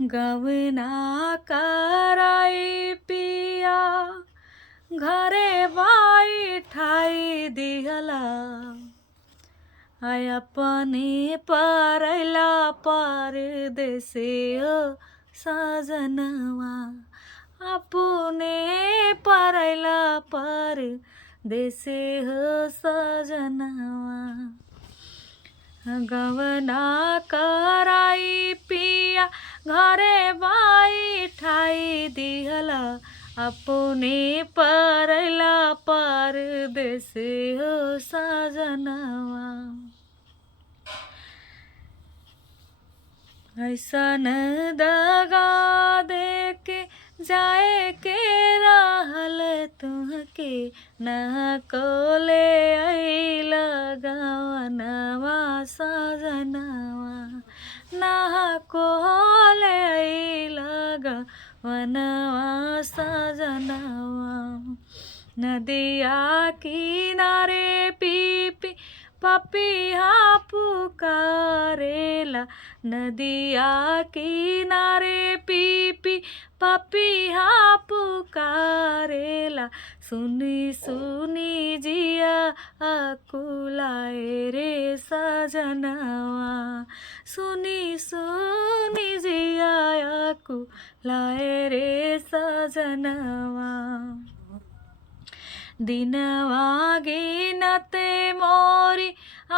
गवना कराई पिया घरे बाई ठाई दिहला आय अपने परैला परदेसे हो सजनवा अपने परैला परदेसे हो सजनवा गवना कराई पिया घरे बाई ठाई दिहला अपने परैला परदेसे हो सजनवा ऐसन दगा देके जाए के रहल तुहके न कोले अइला गवनवा सजनवा न कोले अइला गवनवा सजनवा नदिया किनारे पीपी पपिया पुकारेला नदिया किनारे पीपी पपिया पुकारेला सुनी सुनी जिया अकुलाए रे सजनवा सुनी सुनी जिया अकुलाए रे सजनवा दिनवा गिनते मोरी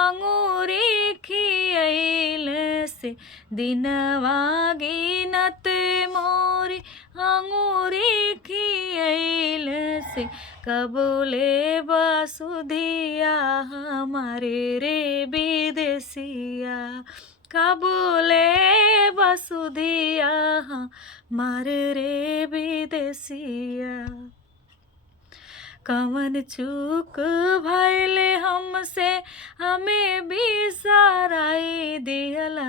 अंगूरी खियैल से दिनवा गिनते मोरी अंगूरी खियैल से कबूले बसुधिया हमारे रे विदेशिया कबूले बसुधिया हमारे रे विदेशिया कवन चूक भइले हमसे हमें बिसराई दिहला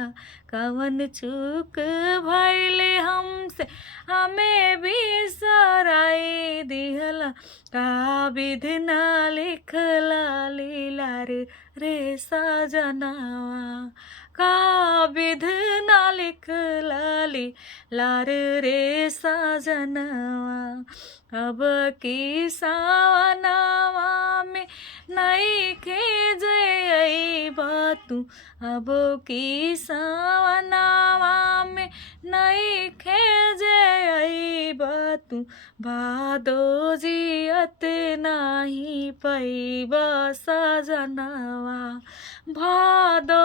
कवन चूक भइले हमसे हमें बिसराई दिहला का विधि न लिखला लीलार रे सजनवा का विधि न लिखला लीलार रे सजनवा अब की सावनवा में नई खेजे अइबा तू अब की सावनवा में नई खेजे अइबा तू भादो जियत नाही पैबा सजनवा भादो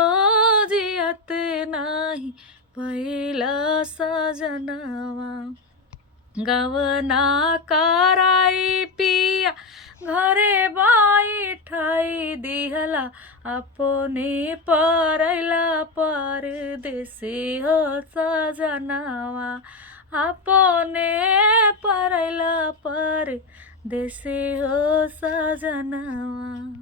जियत नाही पैला सजनवा गवना कराई पिया घरे बाई ठाई दिहला अपने परैला परदेसे हो सजनवा अपने परैला परदेसे हो सजनवा।